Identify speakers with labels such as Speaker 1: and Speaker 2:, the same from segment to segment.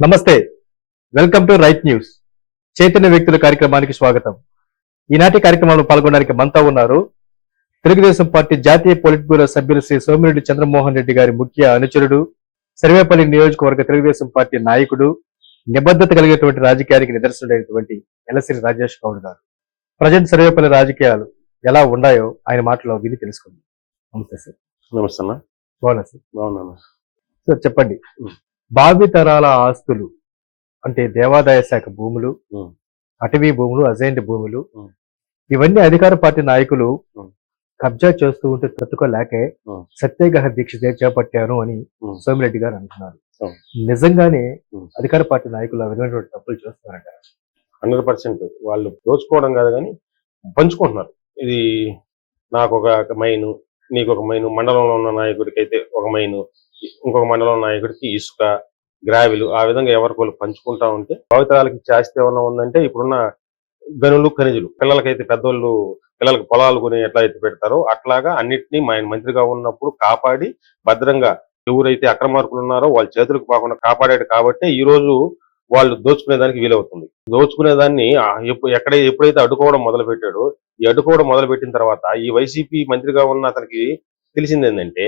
Speaker 1: నమస్తే. Welcome to Right News. Chaitanya వ్యక్తుల కార్యక్రమానికి స్వాగతం. ఈనాటి కార్యక్రమంలో పాల్గొనడానికి మనతో ఉన్నారు తెలుగుదేశం పార్టీ జాతీయ పొలిట్ బ్యూరో సభ్యులు శ్రీ సోమిరెడ్డి చంద్రమోహన్ రెడ్డి గారి ముఖ్య అనుచరుడు సర్వేపల్లి నియోజకవర్గ తెలుగుదేశం పార్టీ నాయకుడు నిబద్ధత కలిగేటువంటి రాజకీయానికి నిదర్శనమైనటువంటి ఎలసిరి రాజేష్ గౌడ్ గారు. ప్రజెంట్ సర్వేపల్లి రాజకీయాలు ఎలా ఉన్నాయో ఆయన మాటలో విని తెలుసుకుందాం. నమస్తే సార్.
Speaker 2: నమస్తే
Speaker 1: బాగున్నా సార్?
Speaker 2: బాగున్నాను.
Speaker 1: సార్ చెప్పండి. భావితరాల ఆస్తులు అంటే దేవాదాయ శాఖ భూములు. అటవీ భూములు అజైంట్ భూములు. ఇవన్నీ అధికార పార్టీ నాయకులు. కబ్జా చేస్తూ ఉంటే తట్టుకోలేకే. సత్యాగ్రహ దీక్ష చే- చేపట్టారు అని. సోమిరెడ్డి గారు అంటున్నారు. నిజంగానే. అధికార పార్టీ నాయకులు ఆ విధమైనటువంటి తప్పులు చేస్తున్నారంట
Speaker 2: హండ్రెడ్ పర్సెంట్ వాళ్ళు దోచుకోవడం కాదు కానీ పంచుకుంటున్నారు ఇది నాకు ఒక మైను నీకు ఒక మైను మండలంలో ఉన్న నాయకుడికి అయితే ఒక మైను ఇంకొక మండలం నాయకుడికి ఇసుక గ్రావిలు ఆ విధంగా ఎవరికి వాళ్ళు పంచుకుంటా ఉంటే భావితరాలకి చేస్తే ఏమన్నా ఉందంటే ఇప్పుడున్న గనులు ఖనిజులు. పిల్లలకైతే పెద్దోళ్ళు పిల్లలకు పొలాలు కొని ఎట్లా ఎత్తి పెడతారో అట్లాగా అన్నిటినీ మా ఆయన మంత్రిగా ఉన్నప్పుడు కాపాడి భద్రంగా ఎవరైతే అక్రమార్కులు ఉన్నారో వాళ్ళ చేతులకు పోకుండా కాపాడాడు కాబట్టి ఈ రోజు వాళ్ళు దోచుకునే దానికి వీలవుతుంది. దోచుకునే దాన్ని ఎక్కడ ఎప్పుడైతే అడ్డుకోవడం మొదలు పెట్టాడో ఈ అడ్డుకోవడం మొదలు పెట్టిన తర్వాత ఈ వైసీపీ మంత్రిగా ఉన్న అతనికి తెలిసింది ఏంటంటే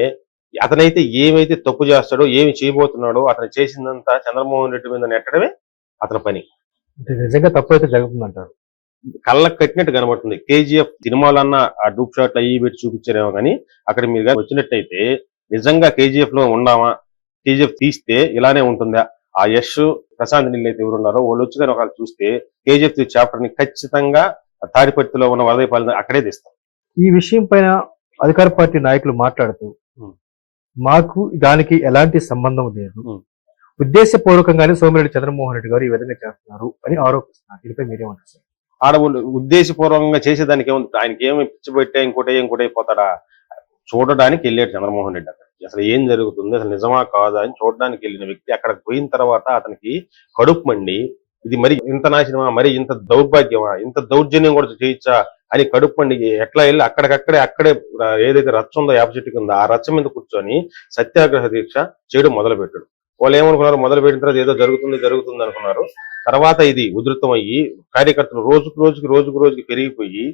Speaker 2: అతనైతే ఏమైతే తప్పు చేస్తాడో ఏమి చేయబోతున్నాడో అతను చేసిందంతా చంద్రమోహన్ రెడ్డి మీద నెట్టడమే అతని పని.
Speaker 1: నిజంగా తప్పు అయితే జరుగుతుందంటారు.
Speaker 2: కళ్ళకు కట్టినట్టు కనబడుతుంది. కేజీఎఫ్ సినిమాలన్నా ఆ డూప్ షాట్లు అయ్యి పెట్టి చూపించారేమో కానీ అక్కడ మీరు కానీ వచ్చినట్టయితే నిజంగా కేజీఎఫ్లో ఉన్నామా కేజీఎఫ్ తీస్తే ఇలానే ఉంటుందా? ఆ యశ్ ప్రశాంత్ నీళ్ళు అయితే ఎవరు ఉన్నారో వాళ్ళు వచ్చి కానీ ఒకవేళ చూస్తే కేజీఎఫ్ చాప్టర్ని ఖచ్చితంగా తాడిపత్తిలో ఉన్న వరదైపాలెం అక్కడే తీస్తాం
Speaker 1: ఈ విషయం పైన అధికార పార్టీ నాయకులు మాట్లాడుతూ. మాకు దానికి ఎలాంటి సంబంధం లేదు. ఉద్దేశపూర్వకంగానే సోమిరెడ్డి చంద్రమోహన్ రెడ్డి గారు ఈ విధంగా చేస్తున్నారు అని ఆరోపిస్తున్నారు. దీనిపై మీరేమంటారు సార్
Speaker 2: ఆడ ఉద్దేశపూర్వకంగా చేసేదానికి ఏముంది? ఆయనకి ఏమి పిచ్చి పెట్టే ఇంకోటి ఇంకోటి అయిపోతాడా? చూడడానికి వెళ్ళాడు చంద్రమోహన్ రెడ్డి అక్కడ. అసలు ఏం జరుగుతుంది? అసలు నిజమా కాదా అని చూడడానికి వెళ్ళిన వ్యక్తి అక్కడికి పోయిన తర్వాత అతనికి కడుపు మండి ఇది మరి ఇంత నాశనమా? మరి ఇంత దౌర్భాగ్యమా? ఇంత దౌర్జన్యం కూడా చేయొచ్చా అని కడుపు ఎట్లా వెళ్ళి అక్కడికక్కడే అక్కడే ఏదైతే రచ్చ ఉందో యాప చెట్టుకి ఉందో ఆ రచ్చ మీద కూర్చొని సత్యాగ్రహ దీక్ష చేయడం మొదలు పెట్టాడు వాళ్ళు ఏమనుకున్నారు? మొదలు పెట్టిన తర్వాత ఏదో జరుగుతుంది జరుగుతుంది అనుకున్నారు. తర్వాత ఇది ఉధృతం అయ్యి కార్యకర్తలు రోజుకు రోజుకి రోజుకు రోజుకి పెరిగిపోయి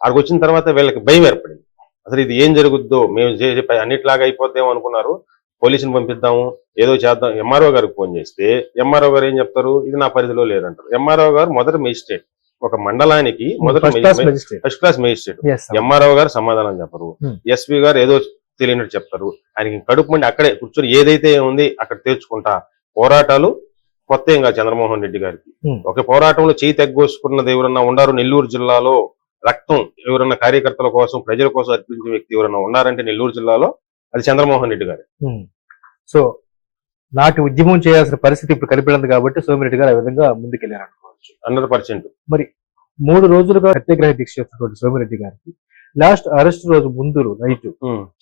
Speaker 2: అక్కడికి వచ్చిన తర్వాత వీళ్ళకి భయం ఏర్పడింది. అసలు ఇది ఏం జరుగుద్దో? మేము చేసే అన్నిట్లాగా అయిపోద్దేమో అనుకున్నారు. పోలీసుని పంపిద్దాము. ఏదో చేద్దాం. ఎంఆర్ఓ గారికి ఫోన్ చేస్తే ఎంఆర్ఓ గారు ఏం చెప్తారు? ఇది నా పరిధిలో లేదంటారు. ఎంఆర్ఓ గారు మొదటి మేజిస్ట్రేట్. ఒక మండలానికి మొదటి
Speaker 1: ఫస్ట్ క్లాస్ మెజిస్ట్రేట్.
Speaker 2: ఎంఆర్ఓ గారు సమాధానం చెప్పరు.
Speaker 1: Hmm.
Speaker 2: ఎస్పీ గారు ఏదో తెలియనట్టు చెప్తారు. ఆయనకి కడుపు మండి అక్కడే కూర్చొని ఏదైతే ఉంది అక్కడ తీర్చుకుంటా. పోరాటాలు కొత్త ఏం కాదు చంద్రమోహన్ రెడ్డి గారికి.
Speaker 1: Hmm.
Speaker 2: ఒక పోరాటంలో చేయి తెగ్గోసుకున్నది ఎవరన్నా ఉండారు? నెల్లూరు జిల్లాలో రక్తం ఎవరన్నా కార్యకర్తల కోసం ప్రజల కోసం అర్పించే వ్యక్తి ఎవరన్నా ఉన్నారంటే నెల్లూరు జిల్లాలో? అది చంద్రమోహన్ రెడ్డి గారు.
Speaker 1: సో నాటి ఉద్యమం చేయాల్సిన పరిస్థితి ఇప్పుడు కనిపించింది కాబట్టి సోమిరెడ్డి గారు ఆ విధంగా ముందుకెళ్ళారు అనుకోవచ్చు
Speaker 2: హండ్రెడ్ పర్సెంట్.
Speaker 1: మూడు రోజులుగా సత్యాగ్రహ దీక్ష చేస్తున్నటువంటి సోమిరెడ్డి గారికి లాస్ట్ అరెస్ట్ రోజు ముందు నైట్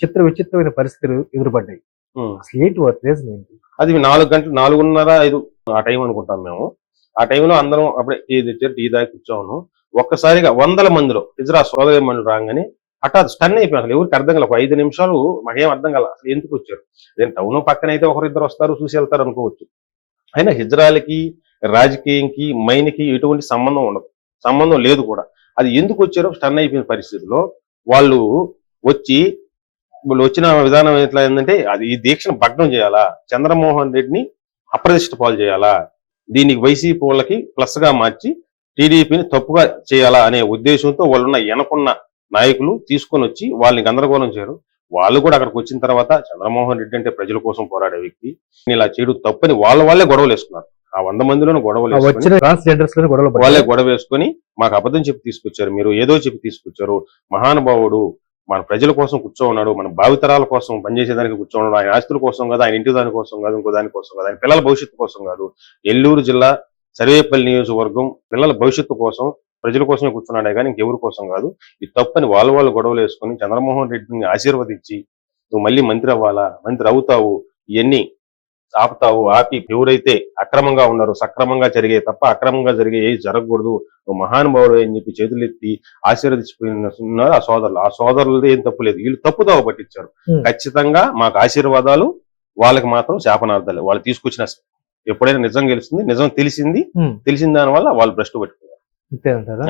Speaker 1: చిత్ర విచిత్రమైన పరిస్థితులు ఎదురుపడ్డాయి. అసలు ఏంటి రీజన్ ఏంటి?
Speaker 2: అది నాలుగు గంటలు నాలుగున్నర ఐదు ఆ టైం అనుకుంటాం మేము. ఆ టైంలో అందరం అప్పుడే టీ తెచ్చారు టీ దాకా కూర్చోను. ఒక్కసారిగా వందల మందిలో ఇజ్రా సోదరి మండలి రాగానే హఠాత్ స్టన్ అయిపోయి అసలు. ఎవరికి అర్థం కాల. ఒక ఐదు నిమిషాలు మాకేం అర్థం కాల. అసలు ఎందుకు వచ్చారు? నేను టౌన్ పక్కన అయితే ఒకరిద్దరు వస్తారు చూసి వెళ్తారు అనుకోవచ్చు. అయినా హిజ్రాలకి రాజకీయంకి మైన్కి ఎటువంటి సంబంధం ఉండదు. సంబంధం లేదు కూడా. అది ఎందుకు వచ్చారో స్టన్ అయిపోయిన పరిస్థితిలో వాళ్ళు వచ్చి వాళ్ళు వచ్చిన విధానం ఎట్లా ఏంటంటే అది ఈ దీక్షను భగ్నం చేయాలా? చంద్రమోహన్ రెడ్డిని అప్రతిష్ట పాలు చేయాలా? దీనికి వైసీపీ వాళ్ళకి ప్లస్గా మార్చి టీడీపీని తప్పుగా చేయాలా అనే ఉద్దేశంతో వాళ్ళున్న వెనకున్న నాయకులు తీసుకొని వచ్చి వాళ్ళని గందరగోళం చేయరు. వాళ్ళు కూడా అక్కడికి వచ్చిన తర్వాత చంద్రమోహన్ రెడ్డి అంటే ప్రజల కోసం పోరాడే వ్యక్తి. ఇలా చేయడం తప్పని వాళ్ళ వాళ్ళే గొడవలు వేసుకున్నారు. ఆ వంద మందిలోనూ గొడవలు. వాళ్ళే గొడవ వేసుకొని మాకు అబద్ధం చెప్పి తీసుకొచ్చారు. మీరు ఏదో చెప్పి తీసుకొచ్చారు. మహానుభావుడు మన ప్రజల కోసం కూర్చోన్నాడు. మన భావితరాల కోసం పనిచేసేదానికి కూర్చోన్నాడు. ఆయన ఆస్తుల కోసం కాదు ఆయన ఇంటి దాని కోసం కాదు ఇంకో దాని కోసం కాదు. ఆయన పిల్లల భవిష్యత్తు కోసం కాదు. నెల్లూరు జిల్లా సర్వేపల్లి నియోజకవర్గం పిల్లల భవిష్యత్తు కోసం ప్రజల కోసమే కూర్చున్నాడే కానీ ఇంకెవరి కోసం కాదు. ఇది తప్పని వాళ్ళు వాళ్ళు గొడవలు వేసుకొని చంద్రమోహన్ రెడ్డిని ఆశీర్వదించి నువ్వు మళ్ళీ మంత్రి అవ్వాలా? మంత్రి అవుతావు. ఇవన్నీ ఆపుతావు. ఆపి ఎవరైతే అక్రమంగా ఉన్నారో సక్రమంగా జరిగే తప్ప అక్రమంగా జరిగే ఏది జరగకూడదు. నువ్వు మహానుభావుడు అని చెప్పి చేతులెత్తి ఆశీర్వదించుకున్నారు ఆ సోదరులు. ఆ సోదరులది ఏం తప్పు లేదు. వీళ్ళు తప్పుదోవ పట్టించారు. ఖచ్చితంగా మాకు ఆశీర్వాదాలు వాళ్ళకి మాత్రం శాపనార్థాలు. వాళ్ళు తీసుకొచ్చిన ఎప్పుడైనా నిజం గెలిచింది నిజం తెలిసింది తెలిసిన దాని వల్ల వాళ్ళు భ్రష్టు పెట్టుకున్నారు.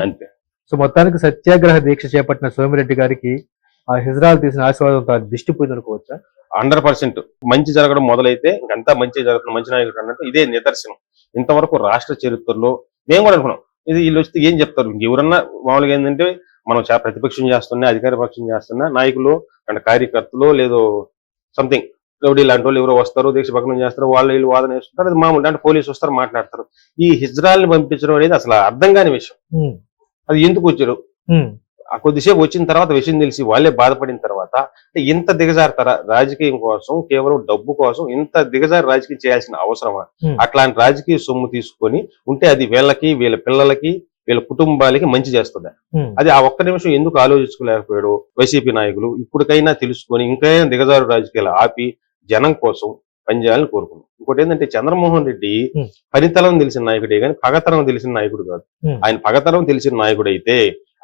Speaker 1: అంతే సో మొత్తానికి సత్యాగ్రహ దీక్ష చేపట్టిన సోమిరెడ్డి గారికి ఆ హిజ్రాల్ తీసిన ఆశీర్వాదంతో ఆ దిష్టి పోయింది అనుకోవచ్చా?
Speaker 2: Hundred percent. మంచి జరగడం మొదలైతే ఇంకంతా మంచి జరుగుతుంది మంచి నాయకుడు అన్నట్టు ఇదే నిదర్శనం. ఇంతవరకు రాష్ట్ర చరిత్రలో మేము కూడా అనుకున్నాం. ఇది వీళ్ళు వస్తే ఏం చెప్తారు? ఎవరన్నా మామూలుగా ఏంటంటే మనం ప్రతిపక్షం చేస్తున్నా అధికార పక్షం చేస్తున్నా నాయకులు అంటే కార్యకర్తలు లేదో సంథింగ్ రౌడీ లాంటి వాళ్ళు ఎవరో వస్తారు దీక్ష భగ్నం చేస్తారు వాళ్ళు వీళ్ళు వాదన వేసుకుంటారు అది మామూలు అంటే పోలీసు వస్తారు మాట్లాడతారు. ఈ హిజ్రాల్ని పంపించడం అనేది అసలు అర్థం కాని విషయం. అది ఎందుకు వచ్చారు? కొద్దిసేపు వచ్చిన తర్వాత విషయం తెలిసి వాళ్ళే బాధపడిన తర్వాత ఇంత దిగజారుతారా రాజకీయం కోసం కేవలం డబ్బు కోసం ఇంత దిగజారి రాజకీయం చేయాల్సిన అవసరమా. అట్లాంటి రాజకీయ సొమ్ము తీసుకొని ఉంటే అది వీళ్ళకి వీళ్ళ పిల్లలకి వీళ్ళ కుటుంబాలకి మంచి చేస్తుంది? అది ఆ ఒక్క నిమిషం ఎందుకు ఆలోచించుకోలేకపోయాడు వైసీపీ నాయకులు? ఇప్పటికైనా తెలుసుకొని ఇంకైనా దిగజారు రాజకీయాలు ఆపి జనం కోసం పనిచేయాలని కోరుకున్నాం ఇంకోటి ఏంటంటే చంద్రమోహన్ రెడ్డి. పనితనం తెలిసిన నాయకుడే కానీ పగతనం తెలిసిన నాయకుడు కాదు. ఆయన పగతనం తెలిసిన నాయకుడు అయితే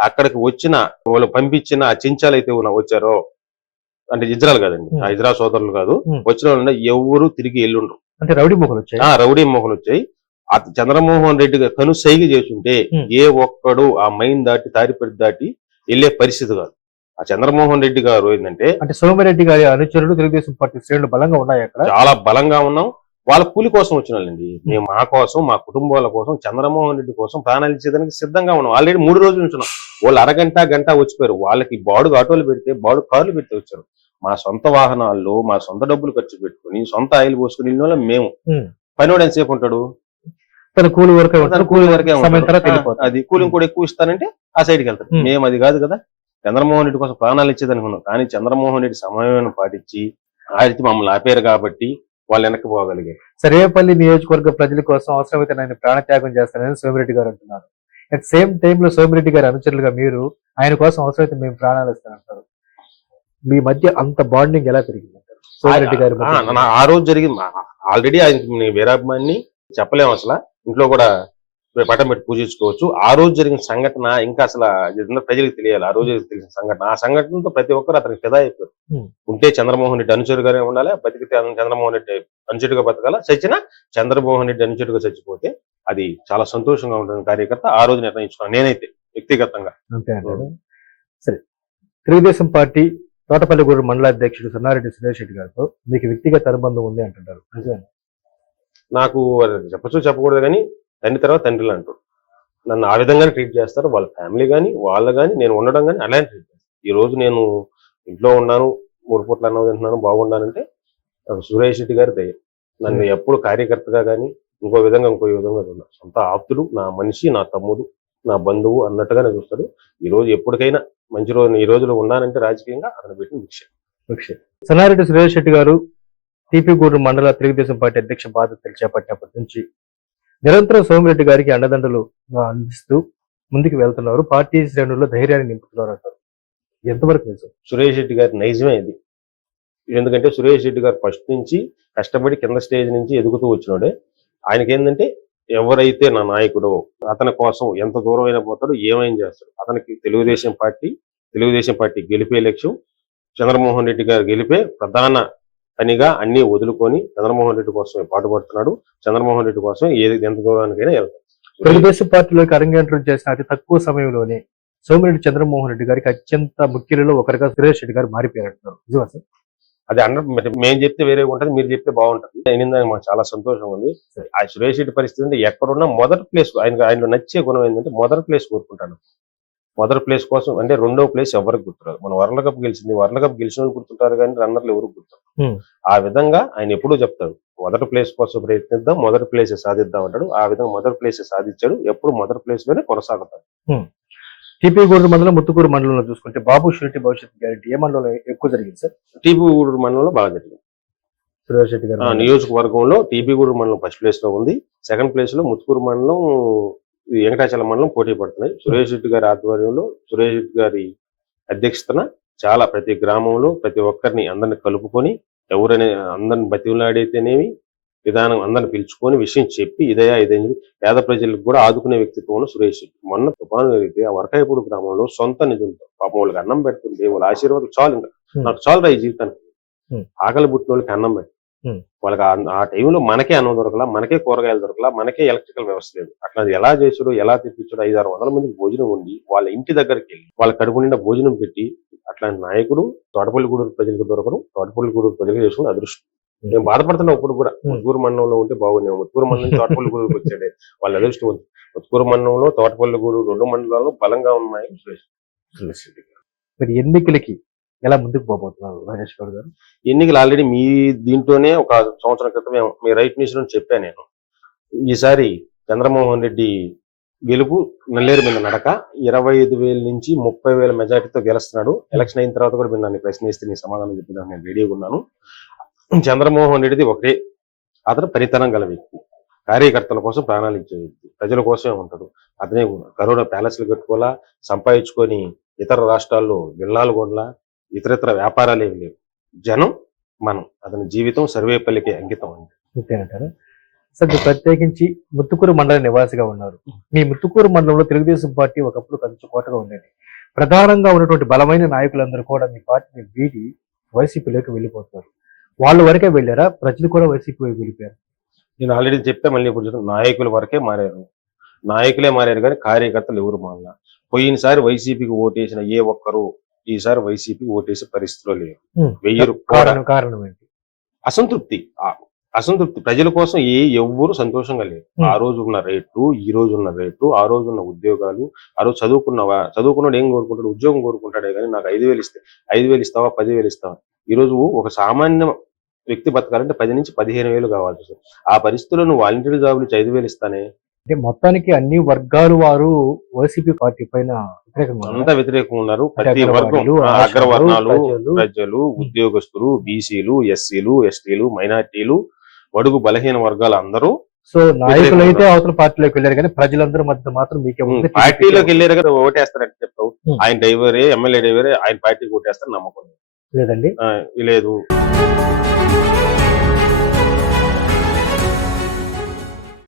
Speaker 2: అక్కడికి వచ్చిన వాళ్ళు పంపించిన ఆ చెంచాలు అయితే వచ్చారో అంటే ఇజ్రాయల్ కాదండి. ఆ ఇజ్రాయల్ సోదరులు కాదు. వచ్చిన వాళ్ళు ఎవరు తిరిగి ఎల్లుండ్రు
Speaker 1: అంటే రౌడీ మొక్కలు వచ్చాయి
Speaker 2: ఆ రౌడీ మోహన్ వచ్చాయి చంద్రమోహన్ రెడ్డి కను సైగ చేస్తుంటే. ఏ ఒక్కడు ఆ మైన్ దాటి తాడిపడి దాటి వెళ్ళే పరిస్థితి కాదు ఆ చంద్రమోహన్ రెడ్డి గారు ఏంటంటే
Speaker 1: అంటే సోమిరెడ్డి గారి అనుచరుడు తెలుగుదేశం పార్టీ శ్రేణులు బలంగా ఉన్నాయి అక్కడ
Speaker 2: చాలా బలంగా ఉన్నాం. వాళ్ళ కూలి కోసం వచ్చిన వాళ్ళండి మేము మా కోసం మా కుటుంబాల కోసం చంద్రమోహన్ రెడ్డి కోసం ప్రాణాలు ఇచ్చేదానికి సిద్ధంగా ఉన్నాం. ఆల్రెడీ మూడు రోజులు ఉంచున్నాం వాళ్ళు అరగంట గంట వచ్చిపోయారు. వాళ్ళకి బాడుగు ఆటోలు పెడితే బాడు కార్లు పెడితే వచ్చారు. మా సొంత వాహనాల్లో మా సొంత డబ్బులు ఖర్చు పెట్టుకుని సొంత ఆయిల్ పోసుకుని వెళ్ళిన వాళ్ళం మేము.
Speaker 1: Hmm.
Speaker 2: పనివాడు ఎంతసేపు ఉంటాడు?
Speaker 1: తన కూలి వరకే
Speaker 2: కూలి వరకే అది కూలింగ్ కూడా ఎక్కువ ఇస్తానంటే ఆ సైడ్కి
Speaker 1: Hmm.
Speaker 2: మేము అది కాదు కదా. చంద్రమోహన్ రెడ్డి కోసం ప్రాణాలు ఇచ్చేది అనుకున్నాం. కానీ చంద్రమోహన్ రెడ్డి సమయాన్ని పాటించి ఆ రీతి మమ్మల్ని ఆపారు కాబట్టి వాళ్ళు వెనక్కి పోగలిగారు.
Speaker 1: సర్వేపల్లి నియోజకవర్గ ప్రజల కోసం అవసరమైతే నేను ప్రాణత్యాగం చేస్తానని సోమిరెడ్డి గారు అంటున్నారు. అట్ సేమ్ టైమ్లో సోమిరెడ్డి గారి అనుచరులుగా మీరు ఆయన కోసం అవసరమైతే మేము ప్రాణాలు ఇస్తానంటారు. మీ మధ్య అంత బాండింగ్ ఎలా పెరిగింది? సోమిరెడ్డి గారి
Speaker 2: ఆ, రోజు జరిగింది. ఆల్రెడీ ఆయనకి నేను వీరాభిమాన్ని చెప్పలేము అసలు. ఇంట్లో కూడా పటం పెట్టి పూజించుకోవచ్చు. ఆ రోజు జరిగిన సంఘటన ఇంకా అసలు ప్రజలకు తెలియాలి. ఆ రోజు తెలిసిన సంఘటన. ఆ సంఘటనతో ప్రతి ఒక్కరు అతనికి ఫిదా అయిపోయారు. ఉంటే చంద్రమోహన్ రెడ్డి అనుచరుగానే ఉండాలి? బతికితే చంద్రమోహన్ రెడ్డి అనుచరుగా బతకాల? చచ్చిన చంద్రమోహన్ రెడ్డి అనుచరుగా చచ్చిపోతే అది చాలా సంతోషంగా ఉంటుంది కార్యకర్త. ఆ రోజు నిర్ణయించుకున్నాను నేనైతే వ్యక్తిగతంగా.
Speaker 1: సరే. తెలుగుదేశం పార్టీ తోటపల్లిగూడు మండల అధ్యక్షుడు సన్నారెడ్డి సురేష్ రెడ్డి గారితో మీకు వ్యక్తిగత అనుబంధం ఉంది నిజమే
Speaker 2: నాకు చెప్పచ్చు చెప్పకూడదు కానీ తండ్రి తర్వాత తండ్రిలు అంటారు. నన్ను ఆ విధంగానే ట్రీట్ చేస్తారు. వాళ్ళ ఫ్యామిలీ కానీ వాళ్ళ కానీ నేను ఉండడం కానీ అలానే ట్రీట్ చేస్తారు. ఈ రోజు నేను ఇంట్లో ఉన్నాను మూడు పూట్ల అన్నం తింటున్నాను బాగున్నానంటే సురేష్ రెడ్డి గారి దయ. నన్ను ఎప్పుడు కార్యకర్తగా కానీ ఇంకో విధంగా ఇంకో విధంగా చూడను. సొంత ఆప్తుడు నా మనిషి నా తమ్ముడు నా బంధువు అన్నట్టుగానే చూస్తాడు. ఈ రోజు ఎప్పటికైనా మంచి రోజు ఈ రోజులో ఉన్నానంటే రాజకీయంగా అతను పెట్టిన విషయం
Speaker 1: ఓకే. సన్నారెడ్డి సురేష్ రెడ్డి గారు టీపీగూడు మండల తెలుగుదేశం పార్టీ అధ్యక్ష బాధ్యతలు చేపట్టినప్పటి నుంచి నిరంతరం సోమిరెడ్డి గారికి అండదండలు అందిస్తూ ముందుకు వెళ్తున్నారు. పార్టీ శ్రేణుల్లో ధైర్యాన్ని నింపుతున్నారు అంటారు. ఎంతవరకు నిజం?
Speaker 2: సురేష్ రెడ్డి గారి నైజమే ఇది. ఎందుకంటే సురేష్ రెడ్డి గారు ఫస్ట్ నుంచి కష్టపడి కింద స్టేజ్ నుంచి ఎదుగుతూ వచ్చినాడే. ఆయనకి ఏంటంటే ఎవరైతే నా నాయకుడో అతని కోసం ఎంత దూరం అయినా పోతాడు ఏమైనా చేస్తాడు. అతనికి తెలుగుదేశం పార్టీ తెలుగుదేశం పార్టీ గెలిపే లక్ష్యం చంద్రమోహన్ రెడ్డి గారు గెలిపే ప్రధాన పనిగా అన్ని వదులుకొని చంద్రమోహన్ రెడ్డి కోసమే పాటుపడుతున్నాడు చంద్రమోహన్ రెడ్డి కోసం ఏది ఎంత దూరానికైనా వెళ్తాడు
Speaker 1: తెలుగుదేశం పార్టీలోకి అరంగేట్రం చేసిన అతి తక్కువ సమయంలోనే సోమిరెడ్డి చంద్రమోహన్ రెడ్డి గారికి అత్యంత ముఖ్యులలో ఒకరిగా సురేష్ రెడ్డి గారు మారిపోయారంటున్నారు. నిజమా సార్?
Speaker 2: అది అన్న మేము చెప్తే వేరే ఉంటది మీరు చెప్తే బాగుంటది. అయినందని మాకు చాలా సంతోషంగా ఉంది. ఆ సురేష్ రెడ్డి పరిస్థితి అంటే ఎక్కడున్నా మొదటి ప్లేస్ ఆయన ఆయనలో నచ్చే గుణం ఏంటంటే మొదటి ప్లేస్ కోరుకుంటాను. మొదటి ప్లేస్ కోసం అంటే రెండో ప్లేస్ ఎవరికి గుర్తురాదు. మన వరల్డ్ కప్ గెలిచింది వరల్డ్ కప్ గెలిచిన వాళ్ళు గుర్తుంటారు కానీ రన్నర్లు ఎవరు
Speaker 1: Hmm.
Speaker 2: ఆ విధంగా ఆయన ఎప్పుడూ చెప్తాడు మొదటి ప్లేస్ కోసం ప్రయత్నిద్దాం మొదటి ప్లేస్ సాధిద్దాం అంటాడు. ఆ విధంగా మొదటి ప్లేస్ సాధించాడు ఎప్పుడు మొదటి ప్లేస్లోనే కొనసాగుతాడు.
Speaker 1: టీపీగూడు మండలం ముత్తుకూరు మండలంలో చూసుకుంటే బాబు షూరిటీ భవిష్యత్ గ్యారెంటీ ఏ మండలంలో ఎక్కువ జరిగింది సార్?
Speaker 2: టీపీ ఊరు మండలంలో బాగా జరిగింది.
Speaker 1: సురేష్ రెడ్డి
Speaker 2: ఆ,
Speaker 1: గారు
Speaker 2: నియోజకవర్గంలో టీబీగూడు మండలం ఫస్ట్ ప్లేస్లో ఉంది. సెకండ్ ప్లేస్లో ముత్తుకూరు మండలం వెంకటాచలం మండలం పోటీ పడుతున్నాయి సురేష్ రెడ్డి గారి ఆధ్వర్యంలో సురేష్ రెడ్డి గారి అధ్యక్షతన చాలా ప్రతి గ్రామంలో ప్రతి ఒక్కరిని అందరిని కలుపుకొని ఎవరైనా అందరిని బతిమలాడైతేనేమి విధానం అందరిని పిలుచుకొని విషయం చెప్పి ఇదయా ఇదే పేద ప్రజలకు కూడా ఆదుకునే వ్యక్తిత్వంలో సురేష్ రెడ్డి మొన్న తుఫాను జరిగితే ఆ వరకాయపూడి గ్రామంలో సొంత నిధులతో పాపం వాళ్ళకి అన్నం పెడుతుంటే వాళ్ళ ఆశీర్వాదం చాలు ఇంకా. నాకు చాలు రా ఈ జీవితానికి. ఆకలి పుట్టిన వాళ్ళకి అన్నం పెట్టు
Speaker 1: Hmm.
Speaker 2: వాళ్ళకి ఆ- టైంలో మనకే అన్నం దొరకలా మనకే కూరగాయలు దొరకలా మనకే ఎలక్ట్రికల్ వ్యవస్థ లేదు. అట్లా ఎలా చేసుడు ఎలా తెప్పించుడు ఐదు ఆరు వందల మందికి భోజనం ఉండి వాళ్ళ ఇంటి దగ్గరికి వెళ్ళి వాళ్ళ కడుపు నిండా భోజనం పెట్టి అట్లాంటి నాయకుడు తోటపల్లి గూడూరు ప్రజలకు దొరకడం తోటపల్లి గూడూరు ప్రజలకు చేసుకుని అదృష్టం. నేను బాధపడుతున్నా ఇప్పుడు కూడా. ముత్తుకూరు మండలంలో ఉంటే బాగుంది ముత్తుకూరు మండలం తోటపల్లి గూడూరుకి వచ్చాడే. వాళ్ళ అదృష్టం ఉంది. ముత్తుకూరు మండలంలో తోటపల్లి గూడూరు రెండు మండలాలు బలంగా ఉన్నాయి.
Speaker 1: మరి ఎన్నికలకి ఎలా ముందుకు పోబోతున్నారు రాజేష్ గౌడ్ గారు?
Speaker 2: ఎన్నికలు ఆల్రెడీ మీ దీంట్లోనే ఒక సంవత్సరం క్రితం మీ రైట్ న్యూస్ నుంచి చెప్పాను నేను. ఈసారి చంద్రమోహన్ రెడ్డి గెలుపు నల్లేరు మీద నడక ఇరవై ఐదు వేల నుంచి ముప్పై వేల మెజార్టీతో గెలుస్తున్నాడు. ఎలక్షన్ అయిన తర్వాత కూడా మీరు నన్ను ప్రశ్నిస్తే నీ సమాధానం చెప్పిన నేను రెడీగా ఉన్నాను చంద్రమోహన్ రెడ్డిది ఒకటే. అతను పరితనం గల వ్యక్తి. కార్యకర్తల కోసం ప్రాణాలు ఇచ్చే వ్యక్తి. ప్రజల కోసమే ఉంటాడు. అతనే కరోనా ప్యాలెస్లు కట్టుకోవాలా సంపాదించుకొని ఇతర రాష్ట్రాల్లో విల్లాలు కొనలా ఇతరితర వ్యాపారాలు ఏమి లేవు. జనం మనం అతని జీవితం సర్వేపల్లికి అంకితం అండి.
Speaker 1: అంతేనంటారా సార్ మీరు ప్రత్యేకించి ముత్తుకూరు మండల నివాసిగా ఉన్నారు. మీ ముత్తుకూరు మండలంలో తెలుగుదేశం పార్టీ ఒకప్పుడు కంచు కోటగా ఉండేది. ప్రధానంగా ఉన్నటువంటి బలమైన నాయకులందరూ కూడా మీ పార్టీని వీడి వైసీపీలోకి వెళ్ళిపోతున్నారు. వాళ్ళు వరకే వెళ్ళారా? ప్రజలు కూడా వైసీపీ వెళ్ళిపోయారు.
Speaker 2: నేను ఆల్రెడీ చెప్పా మళ్ళీ ఇప్పుడు నాయకుల వరకే మారారు. నాయకులే మారారు కానీ కార్యకర్తలు ఎవరు మారలా? పోయినసారి వైసీపీకి ఓటేసిన ఏ ఒక్కరు ఈసారి వైసీపీకి ఓటేసే పరిస్థితిలో. వెయ్యరు కూడా.
Speaker 1: కారణం ఏంటి?
Speaker 2: అసంతృప్తి. అసంతృప్తి. ప్రజల కోసం ఏ ఎవ్వరు సంతోషంగా లేరు. ఆ రోజు ఉన్న రేటు ఈ రోజు ఉన్న రేటు ఆ రోజు ఉన్న ఉద్యోగాలు ఆ రోజు చదువుకున్నవా చదువుకున్నాడు ఏం కోరుకుంటాడు? ఉద్యోగం కోరుకుంటాడే కానీ నాకు ఐదు వేలు ఇస్తే ఐదు వేలు ఇస్తావా? పదివేలు ఇస్తావా? ఈ రోజు ఒక సామాన్య వ్యక్తి బతకాలంటే పది నుంచి పదిహేను వేలు కావాల్సి వస్తుంది. ఆ పరిస్థితుల్లో నువ్వు వాలంటీర్ జాబులు ఐదు వేలు ఇస్తానే?
Speaker 1: అంటే మొత్తానికి అన్ని వర్గాలు వారు వైసీపీ పార్టీ పైన
Speaker 2: అంతా
Speaker 1: ఉన్నారు.
Speaker 2: వ్యతిరేకంగా ఉన్నారు
Speaker 1: అంటే
Speaker 2: ప్రతి వర్గం
Speaker 1: అగ్రవర్ణాలు,
Speaker 2: ఆ,
Speaker 1: ఆశాలు,
Speaker 2: అగ్రవర్ణాలు
Speaker 1: ప్రజలు.
Speaker 2: ఉద్యోగస్తులు బీసీలు ఎస్సీలు ఎస్టీలు మైనార్టీలు బడుగు బలహీన వర్గాలు అందరూ
Speaker 1: సో నాయకులు అయితే అవతల పార్టీలోకి వెళ్ళారు కానీ ప్రజలందరూ మధ్య మాత్రం మీకే.
Speaker 2: పార్టీలోకి వెళ్ళారు కదా ఓటేస్తారంటే చెప్తావు. ఆయన డ్రైవరే ఎమ్మెల్యే డ్రైవరే ఆయన పార్టీకి ఓటేస్తారు నమ్మకం
Speaker 1: లేదండి
Speaker 2: లేదు